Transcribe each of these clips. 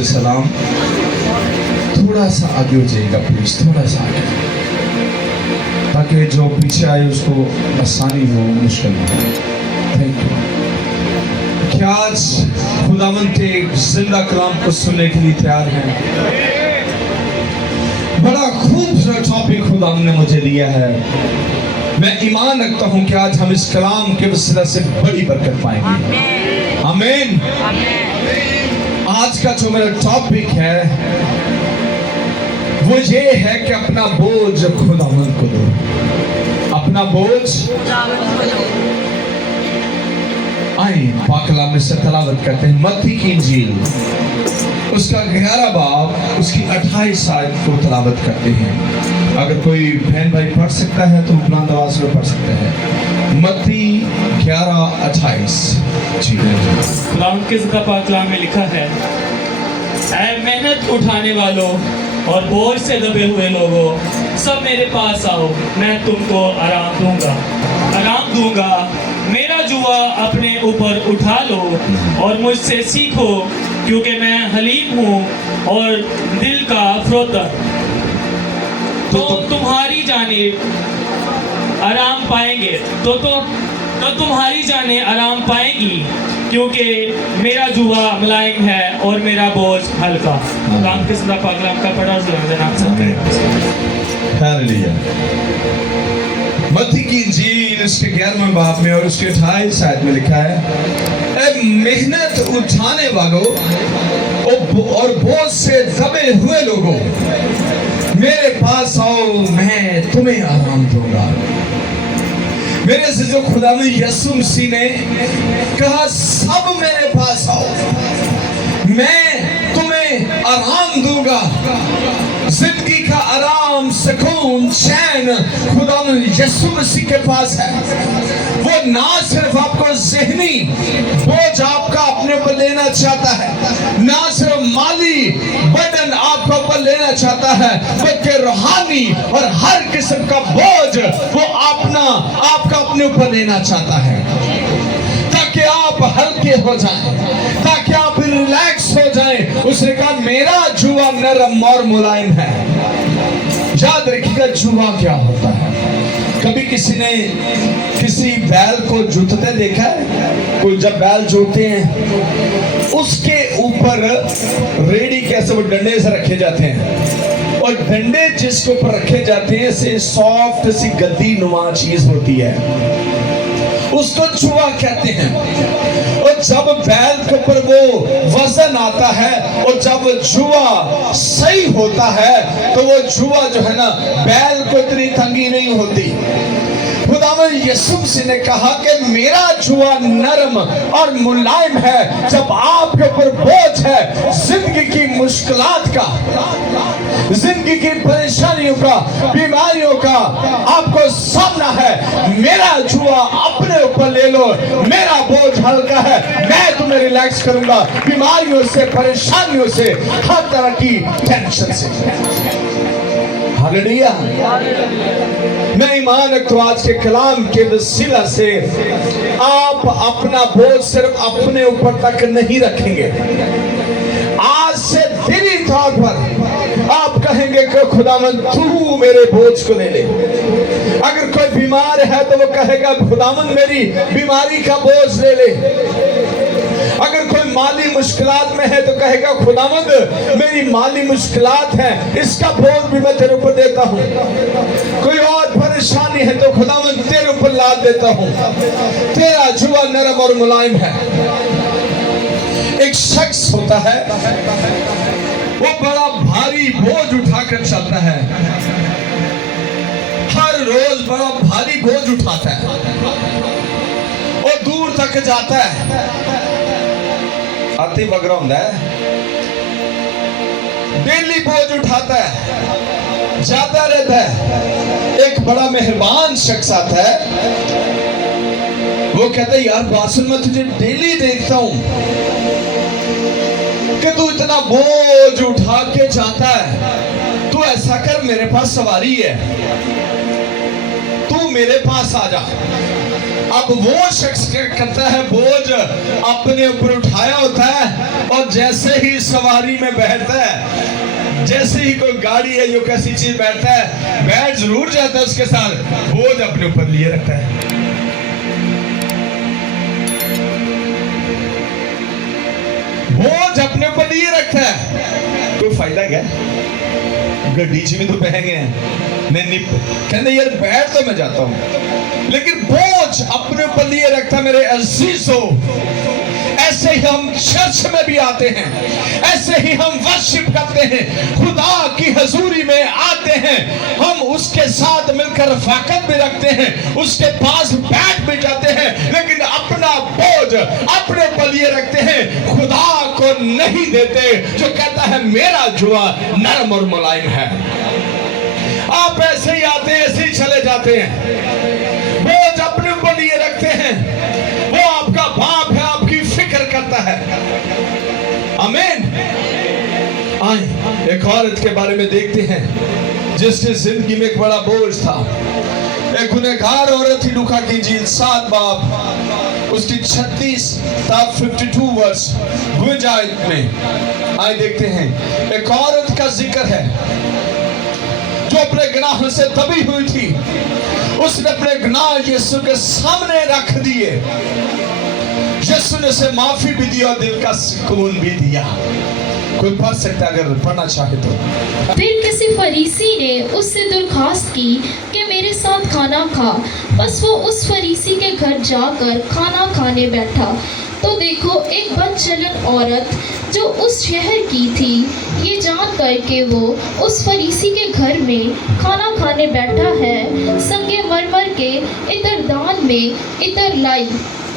से सलाम। थोड़ा सा आगे हो जाइएगा प्लीज, थोड़ा सा आगे, ताकि जो पीछे आए उसको आसानी हो, मुश्किल ना हो। Thank you. क्या आज खुदावंद के जिंदा कलाम को सुनने के लिए तैयार हैं? बड़ा खूबसूरत टॉपिक खुदावंद ने मुझे दिया है। मैं ईमान रखता हूं कि आज हम इस कलाम के वसीला से बड़ी बरकत पाएंगे। आमीन। आज का जो मेरा टॉपिक है वो ये है कि अपना बोझ खुदावंद को दो। अपना बोझ आए पाक कलाम में से तलावत करते हैं। मत्ती की इंजील उसका 11 बाब उसकी 28 आयत को तलावत करते हैं। अगर कोई बहन भाई पढ़ सकता है तो बुलंद आवाज में पढ़ सकते हैं। मत्ती 11:28। जी कलाम के पाक कलाम में लिखा है, ऐ मेहनत उठाने वालों और बोझ से दबे हुए लोगों, सब मेरे पास आओ, मैं तुमको आराम दूंगा। मेरा जुआ अपने ऊपर उठा लो और मुझसे सीखो, क्योंकि मैं हलीम हूँ और दिल का फरोतर, तो तुम्हारी जानिब आराम पाएंगे। तो तुम्हारी जानें आराम पाएंगी, क्योंकि मेरा जुआ मुलायम है और मेरा बोझ हल्का। कलाम के सदा पाक कलाम का पढ़ा जनाब सब। हालेलुया। मत्ती की इंजील उसके 11वें बाब में और उसके 28 आयत में लिखा है, ऐ मेहनत उठाने वालों और बोझ से दबे हुए लोगों, मेरे पास आओ, मैं तुम्हें आराम दूंगा। मेरे से जो खुदा में यीशु मसीह ने कहा, सब मेरे पास आओ, मैं तुम्हें आराम दूंगा। जिंदगी का आराम, सुकून, चैन खुदा में यीशु मसीह के पास है। वो ना सिर्फ आपको ज़हनी बोझ आपका अपने ऊपर लेना चाहता है, ना सिर्फ माली बर्डन आपको ऊपर लेना चाहता है, बल्कि रूहानी और हर किस्म का बोझ वो आपका अपने ऊपर लेना चाहता है, ताकि आप हल्के हो जाएं, ताकि आप रिलैक्स हो जाएं। उसने कहा, मेरा जुआ नरम और मुलायम है। याद रखिएगा, जुआ क्या होता है। कभी किसी ने किसी बैल को जूतते देखा है? कोई जब बैल जोतते हैं उसके ऊपर रेडी कैसे वो डंडे से रखे जाते हैं, और डंडे जिसके ऊपर रखे जाते हैं से सॉफ्ट सी गद्दी नुमा चीज होती है, उसको जुआ कहते हैं। और जब बैल के ऊपर वो वजन आता है और जब जुआ सही होता है तो वो जुआ जो है ना, बैल को इतनी तंगी नहीं होती। खुदावंद यीशु मसीह ने कहा कि मेरा जुआ नरम और मुलायम है। जब आपके ऊपर बोझ है जिंदगी की मुश्किलात का, जिंदगी की परेशानियों का, बीमारियों का आपको सामना है, मेरा जुआ अपने ऊपर ले लो, मेरा बोझ हल्का है, मैं तुम्हें रिलैक्स करूंगा बीमारियों से, परेशानियों से, हर तरह की टेंशन से। हालेलुया। मैं ईमान रखता हूं आज के कलाम के वसीला से आप अपना बोझ सिर्फ अपने ऊपर तक नहीं रखेंगे। आज से दिली तौर पर आप कहेंगे कि खुदावंद तू मेरे बोझ को ले ले। अगर कोई बीमार है तो वो कहेगा, खुदावंद मेरी बीमारी का बोझ ले ले। अगर कोई माली मुश्किलात में है तो कहेगा, खुदावंद मेरी माली मुश्किलात है, इसका बोझ भी मैं तेरे ऊपर देता हूँ। कोई और परेशानी है तो खुदावंद तेरे ऊपर लाद देता हूँ, तेरा जुआ नरम और मुलायम है। एक शख्स होता है, वो बड़ा भारी बोझ उठाकर चलता है, हर रोज बड़ा भारी बोझ उठाता है और दूर तक जाता है। हाथी वगैरह होता है, डेली बोझ उठाता है, जाता रहता है। एक बड़ा मेहरबान शख्स आता है, वो कहता है, यार बात सुन, मैं तुझे डेली देखता हूं कि तू इतना बोझ उठा के जाता है, तू ऐसा कर, मेरे पास सवारी है, तू मेरे पास आ जा। अब वो शख्स क्या करता है, बोझ अपने ऊपर उठाया होता है और जैसे ही सवारी में बैठता है, जैसे ही कोई गाड़ी है जो कैसी चीज बैठता है, बैठ जरूर जाता है उसके साथ, बोझ अपने ऊपर लिए रखता है। बोझ अपने ऊपर लिए रखता है, कोई फायदा क्या? गड्डी च भी तो बह गए हैं, नहीं कहते यार बैठ तो मैं जाता हूं, लेकिन बोझ अपने ऊपर लिए रखता। मेरे अजीजों, ऐसे ही हम चर्च में भी आते हैं, ऐसे ही हम वर्शिप करते हैं, खुदा की हजूरी में आते हैं, हम उसके साथ मिलकर रफाकत भी रखते हैं, उसके पास बैठ भी जाते हैं, लेकिन अपना बोझ अपने ऊपर लिए रखते हैं, खुदा को नहीं देते, जो कहता है मेरा जुआ नरम और मुलायम है। आप ऐसे ही आते हैं, ऐसे ही चले जाते हैं, बोझ अपने ऊपर लिए रखते हैं। वो आपका बाप है, आपकी फिक्र करता है। आमीन। आए एक औरत के बारे में देखते हैं जिसकी जिंदगी में एक बड़ा बोझ था। एक गुनहगार औरत थी, लूका की इंजील 7 बाब उसकी 36 था 52 वर्ष 52 आयत में। आए देखते हैं एक औरत का जिक्र है जो अपने गुनाहों से दबी हुई थी। उसने अपने गुनाह यीशु के सामने रख दिए, यीशु ने उसे माफी भी दी और दिल का सुकून भी दिया। कोई पढ़ सकता है अगर पढ़ना चाहे तो। फिर किसी फरीसी ने उससे दरखास्त की कि मेरे साथ खाना खा। बस वो उस फरीसी के घर जाकर खाना खाने बैठा तो देखो एक बदचलन औरत जो उस शहर की थी, ये जान कर के वो उस फरीसी के घर में खाना खाने बैठा है, संगमरमर के इत्रदान में इत्र लाई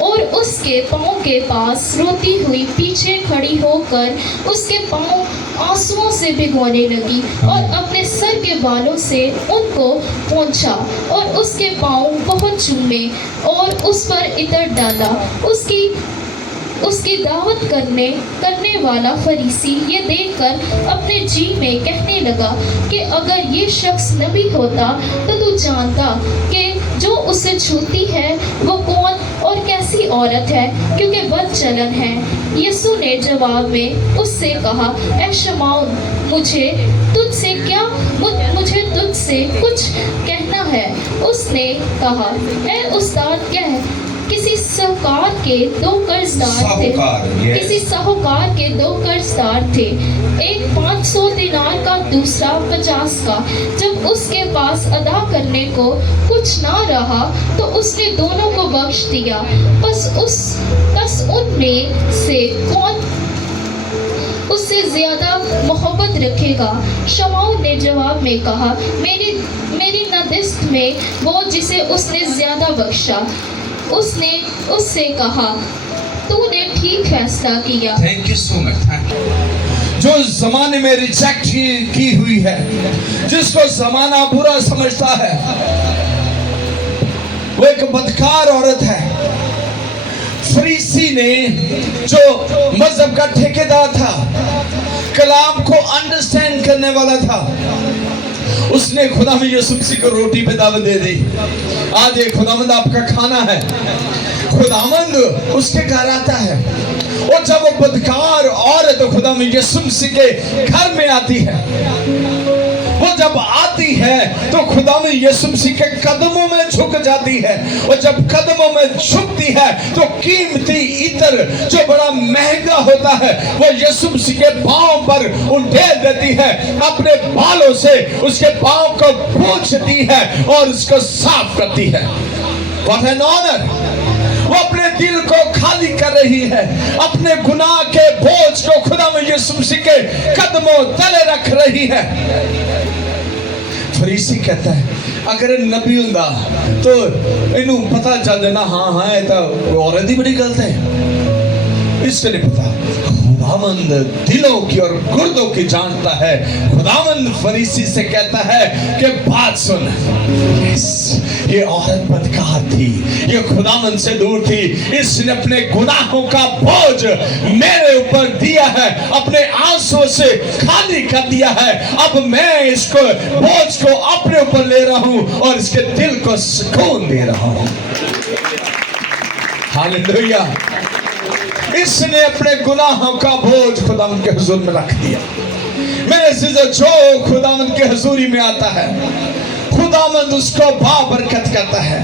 और उसके पाँव के पास रोती हुई पीछे खड़ी होकर उसके पाँव आंसुओं से भिगोने लगी और अपने सर के बालों से उनको पोंछा और उसके पाँव बहुत चूमे और उस पर इत्र डाला। उसकी दावत करने वाला फरीसी ये देखकर अपने जी में कहने लगा कि अगर ये शख्स नबी होता तो तू जानता कि जो उसे छूती है वो कौन और कैसी औरत है, क्योंकि बदचलन है। यीशु ने जवाब में उससे कहा, ऐ शमौन, मुझे तुझसे कुछ कहना है। उसने कहा, ऐ उस्ताद कह। किसी साहूकार के दो कर्जदार थे, एक 500 दिनार का, दूसरा 50 का। जब उसके पास अदा करने को कुछ ना रहा तो उसने दोनों को बख्श दिया। बस उनमें से कौन उससे ज्यादा मोहब्बत रखेगा? शमौन ने जवाब में कहा, मेरी नदिस्त में वो जिसे उसने ज्यादा बख्शा। उसने उससे कहा, तूने ठीक फैसला किया। Thank you so much. जो जमाने में रिजेक्ट की हुई है, जिसको जमाना बुरा समझता है, वो एक बदकार औरत है। फरीसी ने जो मजहब का ठेकेदार था, कलाम को अंडरस्टैंड करने वाला था, उसने खुदावंद यीशु मसीह को रोटी पे दावत दे दी। आज ये खुदावंद आपका खाना है। खुदावंद उसके घर आता है और जब वो बदकार औरत खुदावंद यीशु मसीह के घर में आती है, वो जब आती है तो खुदावंद यीशु मसीह के कदमों में झुक जाती है और जब कदमों में झुकती है तो कीमती इत्र जो बड़ा महंगा होता है वो यीशु मसीह के पांव पर उंडेल देती है, अपने बालों से उसके पांव को पोंछती है और उसको साफ करती है। What an honor! वो अपने दिल को खाली कर रही है, अपने गुनाह के बोझ को खुदावंद यीशु मसीह के कदमों तले रख रही है। फरीसी कहता है, अगर नबी हुंदा तो इनू पता चल जाना, हाँ ये तो औरत ही बड़ी गलत है, इससे नहीं पता। खुदावंद दिलों की और गुर्दों की जानता है। खुदावंद फरीसी से कहता है कि बात सुन। यस, ये औरत बदकार थी, ये खुदावंद से दूर थी, इसने अपने गुनाहों का बोझ मेरे ऊपर दिया है, अपने आंसुओं से खाली कर दिया है। अब मैं इसको बोझ को अपने ऊपर ले रहा हूं और इसके दिल को सुकून दे रहा हूं। हालेलुया। इसने अपने गुनाहों का बोझ खुदावंद के हुजूर में रख दिया। मेरे से जो खुदावंद के हुजूरी में आता है, खुदावंद उसको बाबरकत करता है,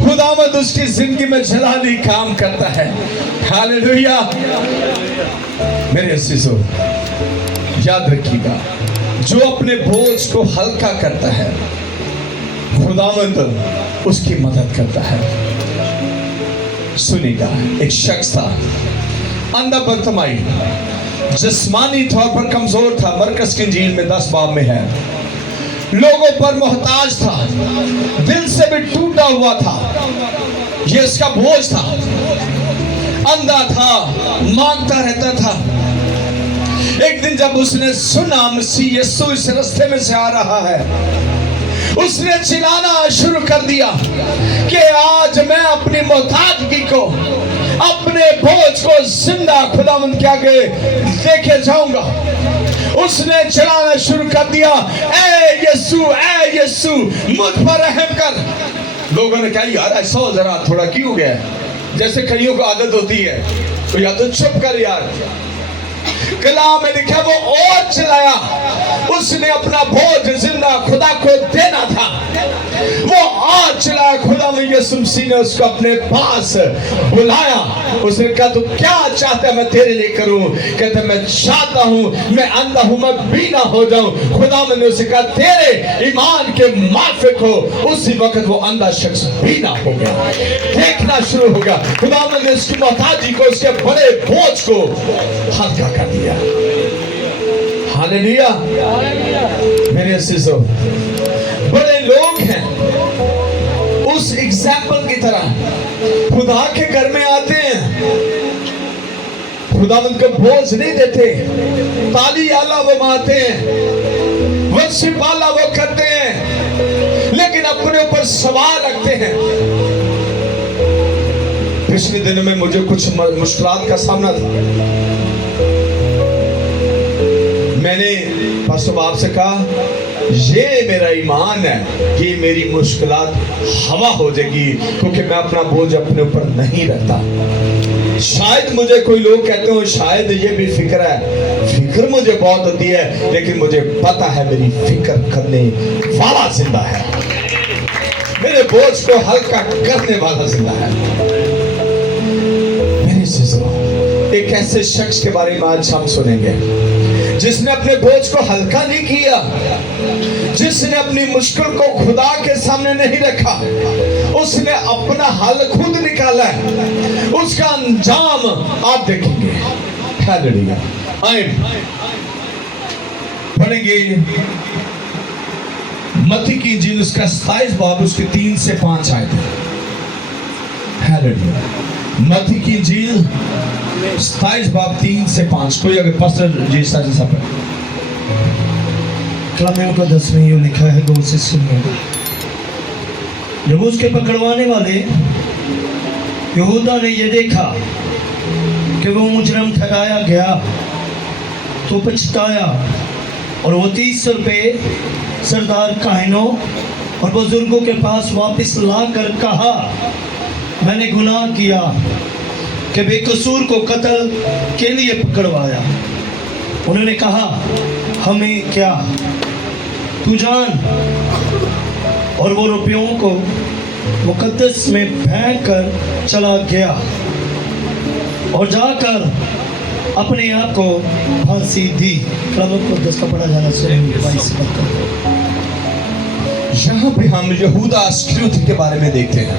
खुदावंद उसकी जिंदगी में जलाली काम करता है। हालेलुया। मेरे अजीजों, याद रखिएगा, जो अपने बोझ को हल्का करता है, खुदावंद उसकी मदद करता है। सुनिएगा, एक शख्स था, अंधा बर्तमाई, जिस्मानी तौर पर कमजोर था। मरकज की इंजील में 10 बाब में है। लोगों पर मोहताज था, दिल से भी टूटा हुआ था, ये इसका बोझ था। अंधा था, मांगता रहता था। एक दिन जब उसने सुना मसीह यीशु इस रास्ते में से आ रहा है, उसने चिल्लाना शुरू कर दिया कि आज मैं अपनी मोहताजगी को, अपने बोझ को जिंदा खुदावंद के आगे लेके जाऊंगा। उसने चिल्लाना शुरू कर दिया, ऐ यीशु मुझ पर रहम कर। लोगों ने कहा, यार ऐसा हो जरा थोड़ा क्यों हो गया है? जैसे कईयों को आदत होती है, तो या तो चुप कर यार। कलाम में लिखा, वो और चिल्लाया। उसने अपना बोझ जिंदा खुदा को देना था। वो और चिल्लाया। खुदा में यीशु मसीह ने उसको अपने पास बुलाया। उसने कहा, तू क्या चाहता है मैं तेरे लिए करूं? कहता, मैं चाहता हूं, मैं अंधा हूं, मैं बीना हो जाऊं। खुदा ने उसे कहा, तेरे ईमान के माफिक हो। उसी वक्त वो अंधा शख्स बीना हो गया, देखना शुरू हो गया। खुदा ने उसकी मोहताजी को, उसके बड़े बोझ को हल्का कर दिया। हालेलुया। मेरे अजीजों, बड़े लोग हैं उस एग्जाम्पल की तरह, खुदा के घर में आते हैं, खुदावंद को बोझ नहीं देते, ताली आला वो मारते हैं, वर्शिप आला वो करते हैं, लेकिन अपने ऊपर सवाल रखते हैं। पिछले दिनों में मुझे कुछ मुश्किलात का सामना था। मैंने पास्टर बाप से कहा, ये मेरा ईमान है कि मेरी मुश्किलात हवा हो जाएगी, क्योंकि मैं अपना बोझ अपने ऊपर नहीं रखता। शायद मुझे कोई लोग कहते हो शायद ये भी फिक्र है, फिक्र मुझे बहुत होती है, लेकिन मुझे पता है मेरी फिक्र करने वाला जिंदा है, मेरे बोझ को हल्का करने वाला जिंदा है। मेरे चीजों, एक ऐसे शख्स के बारे में आज हम सुनेंगे जिसने अपने बोझ को हल्का नहीं किया, जिसने अपनी मुश्किल को खुदा के सामने नहीं रखा, उसने अपना हल खुद निकाला है। उसका अंजाम आप देखेंगे। हालेलुया। आए पढ़ेंगे मत्ती की इंजील उसका 27 बाब उसके 3 से 5 आयत। हालेलुया। मत्ती की इंजील 27 बाब 3 से 5। कोई अगर पास्टर जी जैसा पढ़े। कलाम का 10वें यूं लिखा है, गौर से सुनिए। जब उसके पकड़वाने वाले यहूदा ने यह देखा कि वो मुजरम ठहराया गया तो पछताया, और वो 30 रुपये सरदार काहिनों और बुजुर्गों के पास वापस लाकर कहा, मैंने गुनाह किया कि बेकसूर को कत्ल के लिए पकड़वाया। उन्होंने कहा, हमें क्या, तू जान। और वो रुपयों को मुकद्दस में फेंक कर चला गया और जाकर अपने आप को फांसी दी। मुकद्दस का पढ़ा जाना सुनेंगे 22 पद। यहाँ पे हम यहूदा अस्करियोती के बारे में देखते हैं।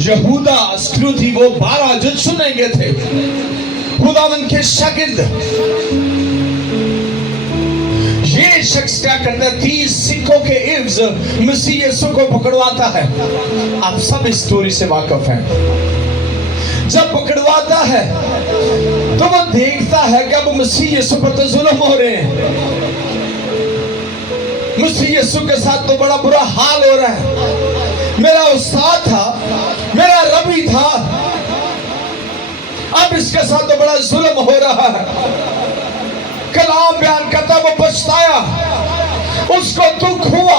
यहूदा अस्करियोती वो 12 जो चुने गए थे, खुदावंद के शागिर्द। ये शख्स क्या करता है? 30 सिक्कों के इव्ज मसीह यीशु को पकड़वाता है। आप सब इस स्टोरी से वाकिफ हैं। जब पकड़वाता है तो वो देखता है कि अब मसीह यीशु पर तो जुल्म हो रहे हैं, मसीह यीशु के साथ तो बड़ा बुरा हाल हो रहा है। मेरा उस्ताद था, मेरा रबी था, अब इसके साथ तो बड़ा जुल्म हो रहा है। कलाम बयान करता वो पछताया, उसको दुख हुआ,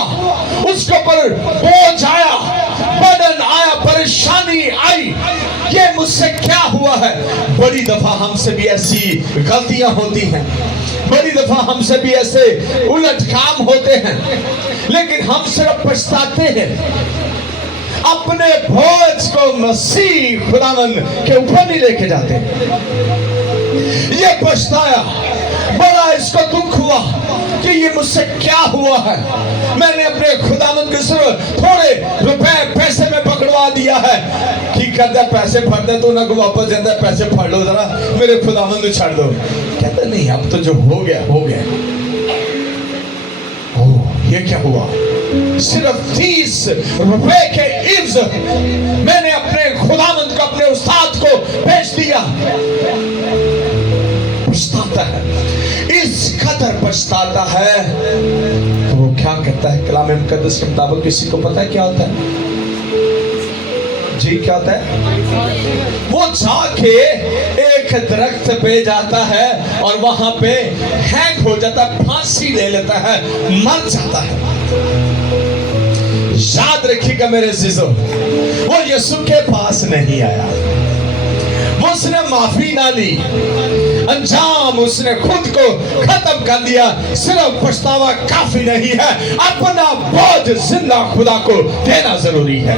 उसके ऊपर बोझ आया, बर्डन आया, परेशानी आई। ये मुझसे क्या हुआ है? बड़ी दफा हमसे भी ऐसी गलतियां होती हैं, बड़ी दफा हमसे भी ऐसे उलट काम होते हैं, लेकिन हम सिर्फ पछताते हैं। अपने बोझ को मसीह खुदावन के ऊपर नहीं लेके जाते। ये पछताया, बड़ा इसको दुख हुआ कि ये मुझसे क्या हुआ है। मैंने अपने खुदावन के सिर्फ थोड़े रुपए पैसे में पकड़वा दिया है। ठीक करता है, पैसे फड़ दे तो ना को वापस जाता है, पैसे फड़ लो जरा, मेरे खुदावन को छाड़ दो। कहते नहीं, अब तो जो हो गया हो गया। ओह, ये क्या हुआ? सिर्फ 30 रुपए के इव्ज मैंने अपने खुदावंद को, अपने उस्ताद को बेच दिया। पछताता है, इस कदर पछताता है तो वो क्या कहता है? कलाम मुकद्दस के मुताबिक किसी को पता है क्या होता है? जी क्या होता है? वो जाके एक दरख्त पे जाता है और वहां पे हैंग हो जाता है, फांसी ले लेता है, मर जाता है। याद रखिएगा मेरे अज़ीज़ों, वो यीशु के पास नहीं आया, वो उसने माफी ना ली, अंजाम उसने खुद को खत्म कर दिया। सिर्फ पछतावा काफी नहीं है, अपना बोझ जिंदा खुदा को देना जरूरी है।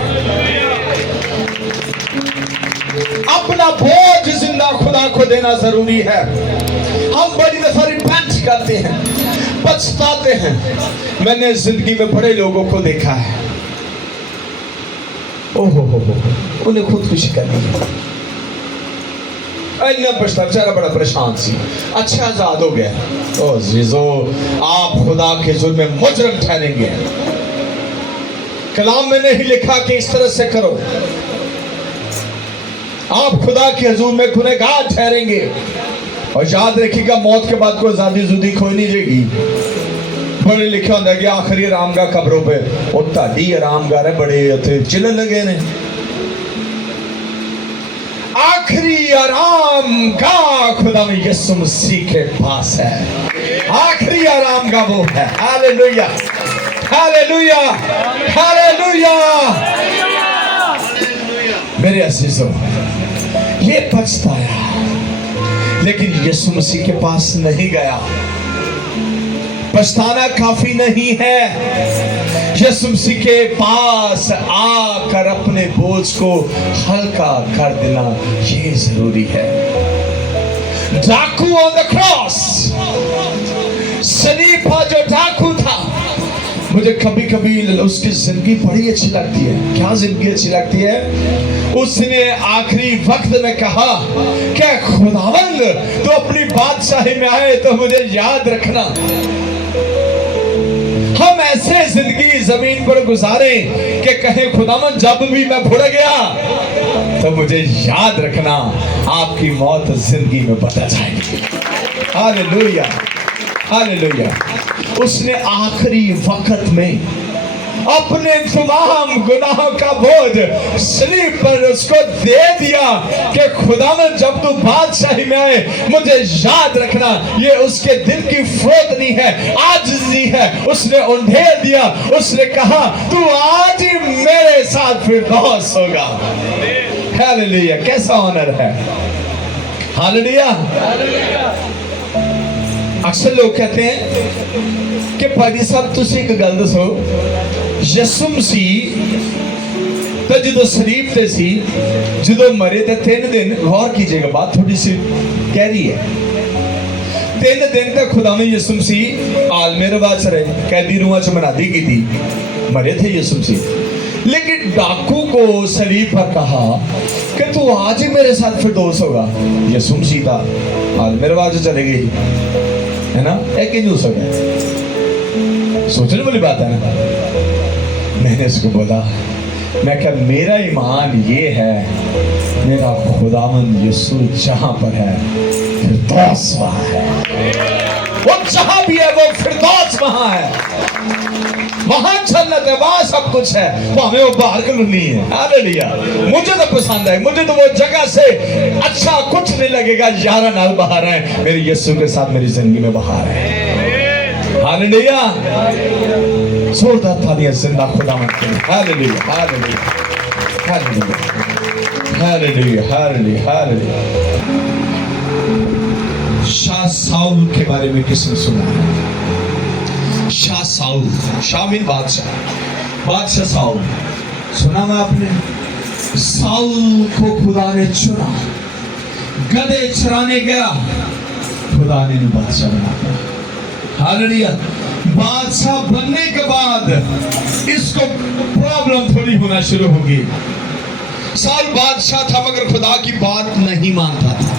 अपना बोझ जिंदा खुदा को देना जरूरी है। हम बड़ी दफा रिपेंट करते हैं, पछताते हैं। मैंने जिंदगी में बड़े लोगों को देखा है, ओहो हो, उन्हें खुदकुशी कर दी, बेचारा बड़ा परेशान सी, अच्छा आजाद हो गया। ओ जीजो, आप खुदा के जुल्म में मुजरिम ठहरेंगे। कलाम में नहीं लिखा कि इस तरह से करो। आप खुदा के हुजूर में गुनहगार ठहरेंगे। और याद रखिएगा, मौत के बाद कोई आजादी जुदी खोई नहीं जाएगी। बड़े लिखे होंगे कि आखिरी आरामगाह कब्रों पे, वो ताड़ी आरामगाह है, बड़े उत्थे चिल्लन लगे ने। आखिरी आरामगाह खुदा में यीशु मसीह के पास है। आखिरी आरामगाह वो है। Hallelujah, hallelujah, hallelujah. मेरे अज़ीज़ों, ये पछताया लेकिन यीशु मसीह के पास नहीं गया। पछताना काफी नहीं है, यीशु मसीह के पास आकर अपने बोझ को हल्का कर देना ये जरूरी है। डाकू ऑन द क्रॉस, सलीब पर जो डाकू था, मुझे कभी कभी उसकी जिंदगी बड़ी अच्छी लगती है। क्या जिंदगी अच्छी लगती है? उसने आखिरी वक्त में कहा क्या खुदावंद तो अपनी बादशाही में आए तो मुझे याद रखना। हम ऐसे जिंदगी जमीन पर गुजारे कि कहे खुदावंद जब भी मैं भुड़ गया तो मुझे याद रखना, आपकी मौत जिंदगी में बदल जाएगी। Hallelujah, hallelujah. उसने आखिरी वक्त में अपने तमाम गुनाहों का बोझ सलीब पर उसको दे दिया कि खुदावंद जब तू बादशाही में आए मुझे याद रखना। ये उसके दिल की फरोतनी है, आजिज़ी है। उसने उंडेल दिया, उसने कहा तू आज ही मेरे साथ फिरदौस होगा। हालेलुया, कैसा ऑनर है। हालेलुया। अक्सर लोग कहते हैं कि पादी साहब तुसी एक गल दसो, यीशु मसीह तो जो सलीब ते सी, जो मरे तो 3 दिन, गौर कीजिएगा बात थोड़ी सी गहरी है। 3 दिन तक खुदा में यीशु मसीह आलमे रवाज रहे, कैदी रूहां च मनादी की थी, मरे थे यीशु मसीह। लेकिन डाकू को सलीब पर कहा कि तू आज ही मेरे साथ फिरदौस होगा। यीशु मसीह था आलमे रवाज चले गई, है ना। एक ही हो सके, सोचने वाली बात है ना। मैंने उसको बोला, मैं क्या, मेरा ईमान ये है मेरा खुदावंद यीशु जहां पर है फिरदौस वहां है। वो जहां भी है वो फिरदौस वहां है, वहां जन्नत है, वहां सब कुछ है। हमें वो बाहर कॉलोनी है। हालेलुया। मुझे तो पसंद है, मुझे तो वो जगह से अच्छा कुछ नहीं लगेगा। 11 नाल बाहर है, मेरे यीशु के साथ मेरी जिंदगी में बाहर है। हालेलुया। जोरदार तालियां जिंदा खुदावंद के लिए। Hallelujah, hallelujah, hallelujah, hallelujah, hallelujah, hallelujah. Shah Saul के बारे में किसने सुना है? शाह साउल, शामिल बादशाह, बादशाह साउल सुना है आपने? साउल को खुदा ने चुना, गधे चराने गया, खुदा ने बादशाह बना दिया। हालेलुया। बादशाह बनने के बाद इसको प्रॉब्लम थोड़ी होना शुरू होगी। साउल बादशाह था मगर खुदा की बात नहीं मानता था।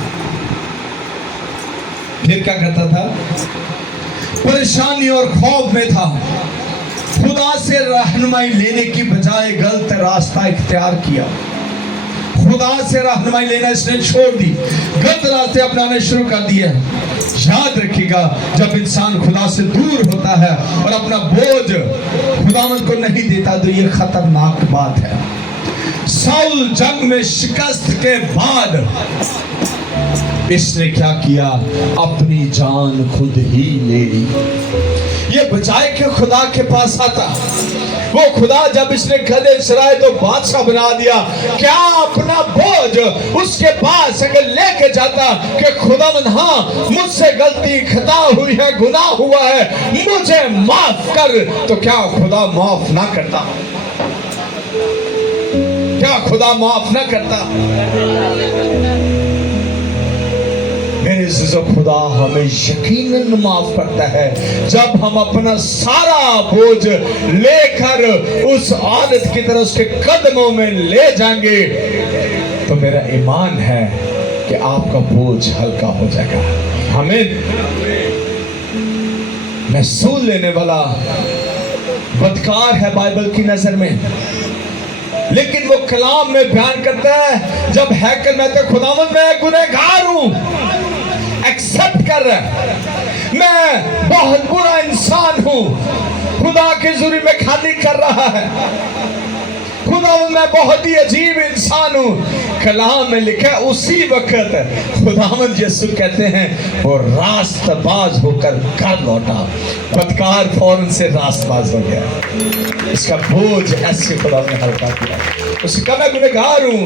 फिर क्या करता था? परेशानी और खौफ में था। खुदा से रहनुमाई लेने की बजाय गलत रास्ता इख्तियार किया। खुदा से रहनुमाई लेना इसने छोड़ दी, गलत रास्ते अपनाने शुरू कर दिए। याद रखिएगा, जब इंसान खुदा से दूर होता है और अपना बोझ खुदावंद को नहीं देता तो ये खतरनाक बात है। साउल जंग में शिकस्त के बाद इसने क्या किया? अपनी जान खुद ही ले ली। ये बचाए के खुदा के पास आता। वो खुदा जब इसने गधे चराए तो बादशाह बना दिया। क्या अपना बोझ उसके पास अगर लेके जाता कि खुदावंद, हाँ मुझसे गलती खता हुई है, गुनाह हुआ है, मुझे माफ कर, तो क्या खुदा माफ ना करता? क्या खुदा माफ ना करता? मेरे अज़ीज़ों, खुदा हमें यकीनन माफ करता है जब हम अपना सारा बोझ लेकर उस औरत की तरह उसके कदमों में ले जाएंगे। तो मेरा ईमान है कि आपका बोझ हल्का हो जाएगा। हमें महसूल लेने वाला बदकार है बाइबल की नजर में, लेकिन वो कलाम में बयान करता है जब हैकल में तो खुदावंद मैं गुनहगार हूं, एक्सेप्ट कर रहा है, मैं बहुत बुरा इंसान हूं, खुदा की जुर्म में खाली कर रहा है, खुदावंद मैं बहुत ही अजीब इंसान हूं। कलाम में लिखा है उसी वक्त खुदावंद यीशु कहते हैं वो रास्तबाज होकर घर लौटा। बदकार फौरन से रास्तबाज हो गया। इसका बोझ ऐसे खुदावंद ने हल्का किया। उसने कहा मैं गुनहगार हूं।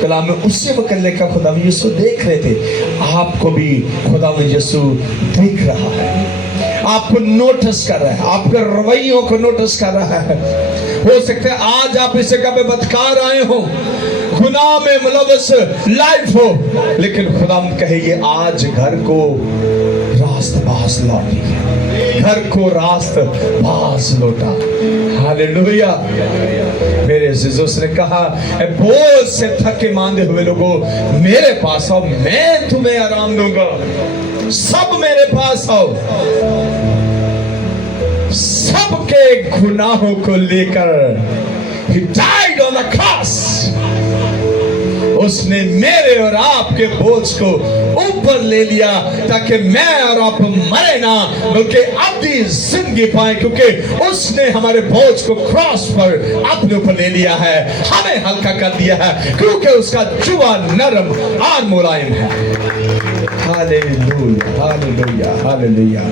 कलाम में उसी वक्त लिखा खुदावंद यीशु देख रहे थे। आपको भी खुदावंद यीशु देख रहा है, आपको नोटिस कर रहा है, आपके रवैयों को नोटिस कर रहा है। हो सकता है आज आप इस जगह पे बदकार आए हो, गुनाह में मुलव्वस लाइफ हो, लेकिन खुदावंद कहे ये आज घर को रास्तबाज लौटी है, घर को रास्तबाज लौटा। हालेलुया। मेरे अज़ीज़ों ने कहा बोझ से थके मांदे हुए लोगों मेरे पास आओ, मैं तुम्हें आराम दूंगा। सब मेरे पास आओ। सबके गुनाहों को लेकर He died on the cross। उसने मेरे और आपके बोझ को ऊपर ले लिया ताकि मैं और आप मरे ना, बल्कि अपनी जिंदगी पाए, क्योंकि उसने हमारे बोझ को क्रॉस पर अपने ऊपर ले लिया है, हमें हल्का कर दिया है, क्योंकि उसका जुआ नरम और मुलायम है। Hallelujah, hallelujah, hallelujah.